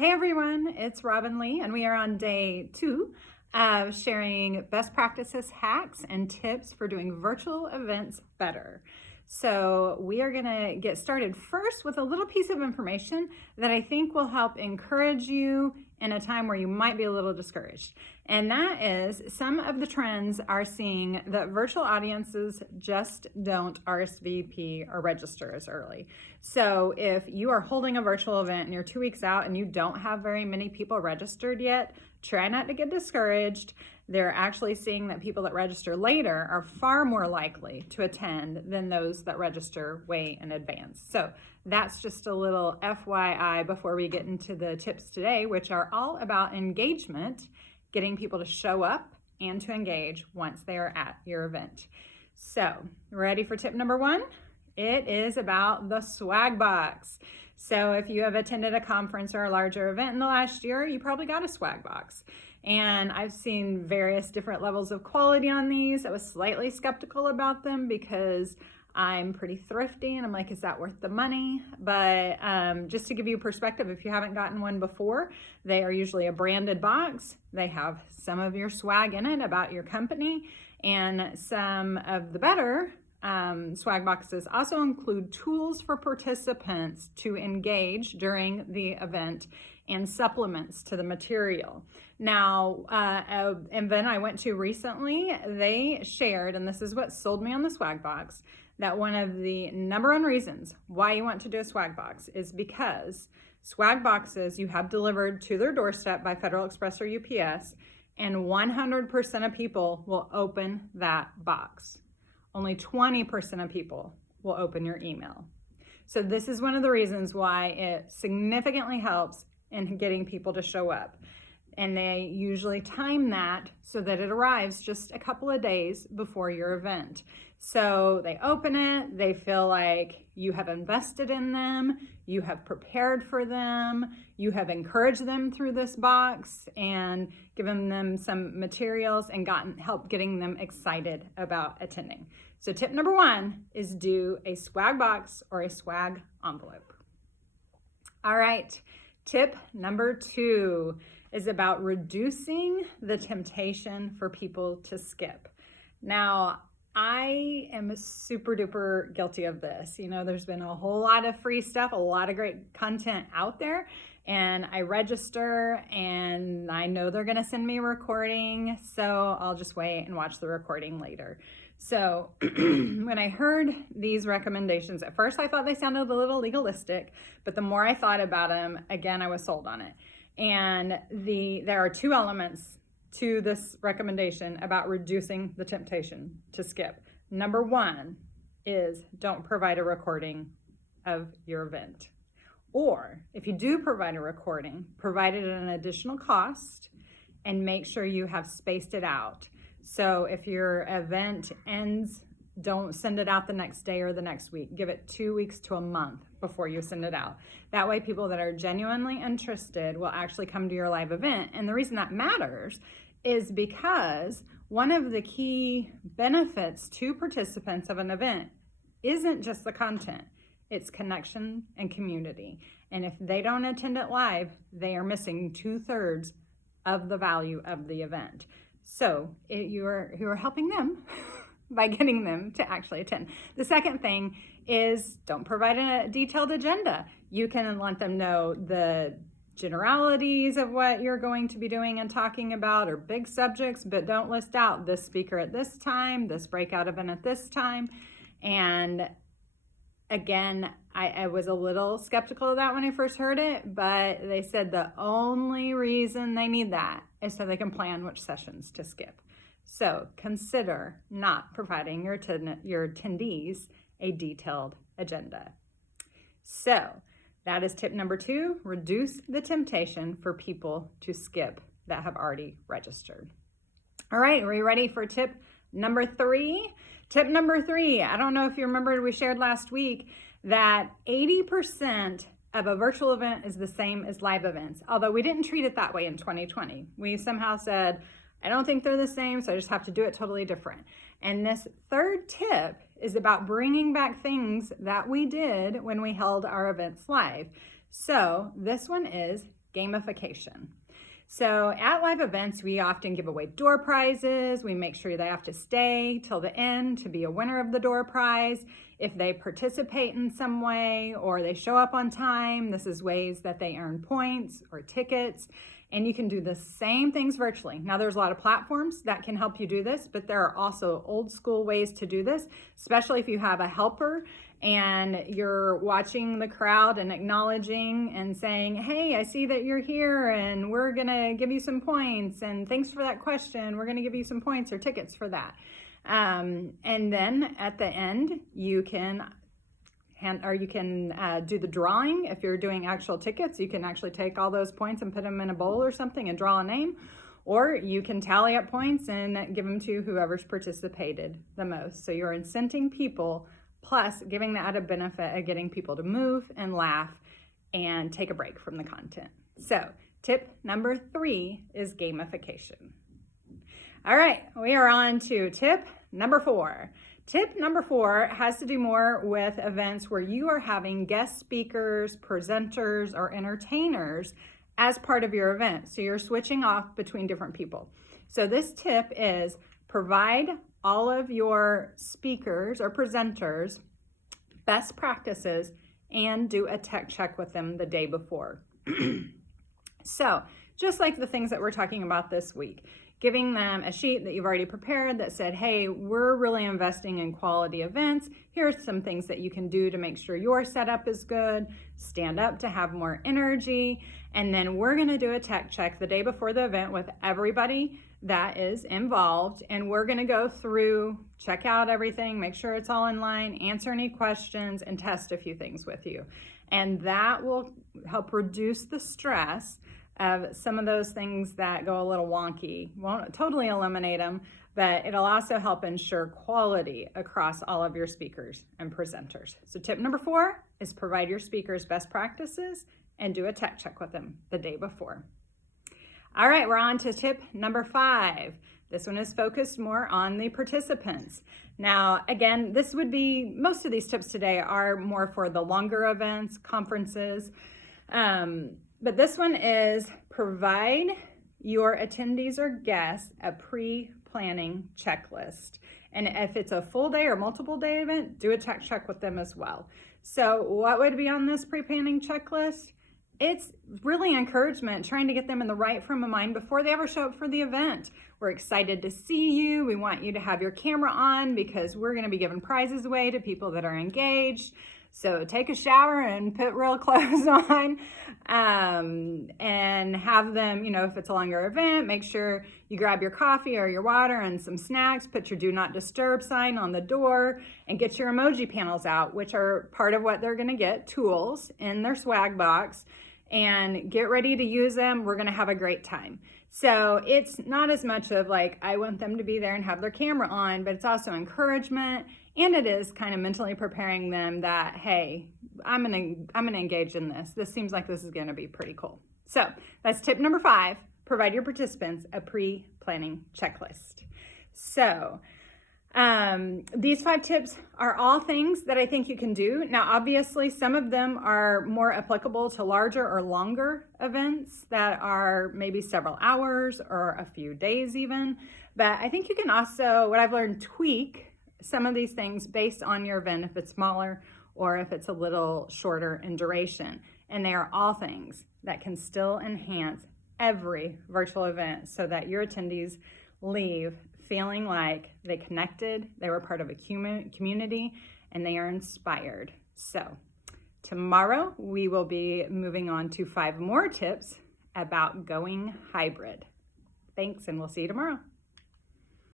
Hey everyone, it's Robin Lee, and we are on day 2 of sharing best practices, hacks, and tips for doing virtual events better. So we are gonna get started first with a little piece of information that I think will help encourage you in a time where you might be a little discouraged. And that is some of the trends are seeing that virtual audiences just don't RSVP or register as early. So if you are holding a virtual event and you're 2 weeks out and you don't have very many people registered yet, try not to get discouraged. They're actually seeing that people that register later are far more likely to attend than those that register way in advance. So that's just a little FYI before we get into the tips today, which are all about engagement, getting people to show up and to engage once they are at your event. So, ready for tip number 1? It is about the swag box. So if you have attended a conference or a larger event in the last year, you probably got a swag box. And I've seen various different levels of quality on these. I was slightly skeptical about them because I'm pretty thrifty and I'm like, is that worth the money? But just to give you perspective, if you haven't gotten one before, they are usually a branded box. They have some of your swag in it about your company, and some of the better swag boxes also include tools for participants to engage during the event and supplements to the material. Now, an event I went to recently, they shared, and this is what sold me on the swag box, that one of the number one reasons why you want to do a swag box is because swag boxes you have delivered to their doorstep by Federal Express or UPS, and 100% of people will open that box. Only 20% of people will open your email. So this is one of the reasons why it significantly helps in getting people to show up. And they usually time that so that it arrives just a couple of days before your event. So they open it, they feel like you have invested in them, you have prepared for them, you have encouraged them through this box and given them some materials and help getting them excited about attending. So tip number 1 is do a swag box or a swag envelope. All right, tip number 2 is about reducing the temptation for people to skip. Now, I am super duper guilty of this. You know, there's been a whole lot of free stuff, a lot of great content out there, and I register and I know they're gonna send me a recording, so I'll just wait and watch the recording later. So when I heard these recommendations, at first I thought they sounded a little legalistic, but the more I thought about them, again, I was sold on it. And there are 2 elements to this recommendation about reducing the temptation to skip. Number 1 is don't provide a recording of your event. Or if you do provide a recording, provide it at an additional cost and make sure you have spaced it out. So if your event ends, don't send it out the next day or the next week. Give it 2 weeks to a month before you send it out. That way people that are genuinely interested will actually come to your live event. And the reason that matters is because one of the key benefits to participants of an event isn't just the content, it's connection and community. And if they don't attend it live, they are missing 2/3 of the value of the event. So you are helping them by getting them to actually attend. The second thing is don't provide a detailed agenda. You can let them know the generalities of what you're going to be doing and talking about or big subjects, but don't list out this speaker at this time, this breakout event at this time. And again, I was a little skeptical of that when I first heard it, but they said the only reason they need that is so they can plan which sessions to skip. So consider not providing your attendees a detailed agenda. So that is tip number 2, reduce the temptation for people to skip that have already registered. All right, are you ready for tip number 3? Tip number 3, I don't know if you remember, we shared last week that 80% of a virtual event is the same as live events, although we didn't treat it that way in 2020. We somehow said, I don't think they're the same, so I just have to do it totally different. And this 3rd tip is about bringing back things that we did when we held our events live. So this one is gamification. So at live events, we often give away door prizes. We make sure they have to stay till the end to be a winner of the door prize. If they participate in some way or they show up on time, this is ways that they earn points or tickets. And you can do the same things virtually. Now, there's a lot of platforms that can help you do this, but there are also old school ways to do this, especially if you have a helper and you're watching the crowd and acknowledging and saying, hey, I see that you're here and we're gonna give you some points, and thanks for that question, we're gonna give you some points or tickets for that. And then at the end, you can do the drawing. If you're doing actual tickets, you can actually take all those points and put them in a bowl or something and draw a name, or you can tally up points and give them to whoever's participated the most. So you're incenting people, plus giving the added benefit of getting people to move and laugh and take a break from the content. So tip number 3 is gamification. All right, we are on to tip number 4. Tip number 4 has to do more with events where you are having guest speakers, presenters, or entertainers as part of your event. So you're switching off between different people. So this tip is provide all of your speakers or presenters best practices and do a tech check with them the day before. So just like the things that we're talking about this week, giving them a sheet that you've already prepared that said, hey, we're really investing in quality events. Here are some things that you can do to make sure your setup is good, stand up to have more energy, and then we're gonna do a tech check the day before the event with everybody that is involved, and we're gonna go through, check out everything, make sure it's all in line, answer any questions, and test a few things with you. And that will help reduce the stress of some of those things that go a little wonky. Won't totally eliminate them, but it'll also help ensure quality across all of your speakers and presenters. So tip number 4 is provide your speakers best practices and do a tech check with them the day before. All right, we're on to tip number 5. This one is focused more on the participants. Now, again, most of these tips today are more for the longer events, conferences, but this one is provide your attendees or guests a pre-planning checklist. And if it's a full day or multiple day event, do a tech check with them as well. So what would be on this pre-planning checklist? It's really encouragement, trying to get them in the right frame of mind before they ever show up for the event. We're excited to see you. We want you to have your camera on because we're going to be giving prizes away to people that are engaged. So take a shower and put real clothes on, and have them, if it's a longer event, make sure you grab your coffee or your water and some snacks, put your do not disturb sign on the door, and get your emoji panels out, which are part of what they're going to get, tools in their swag box, and get ready to use them. We're going to have a great time. So it's not as much of like, I want them to be there and have their camera on, but it's also encouragement. And it is kind of mentally preparing them that, hey, I'm gonna engage in this. This seems like this is gonna be pretty cool. So that's tip number 5, provide your participants a pre-planning checklist. So these 5 tips are all things that I think you can do. Now, obviously, some of them are more applicable to larger or longer events that are maybe several hours or a few days even. But I think you can also, what I've learned, tweak some of these things based on your event, if it's smaller or if it's a little shorter in duration. And they are all things that can still enhance every virtual event so that your attendees leave feeling like they connected, they were part of a community, and they are inspired. So tomorrow we will be moving on to 5 more tips about going hybrid. Thanks, and we'll see you tomorrow.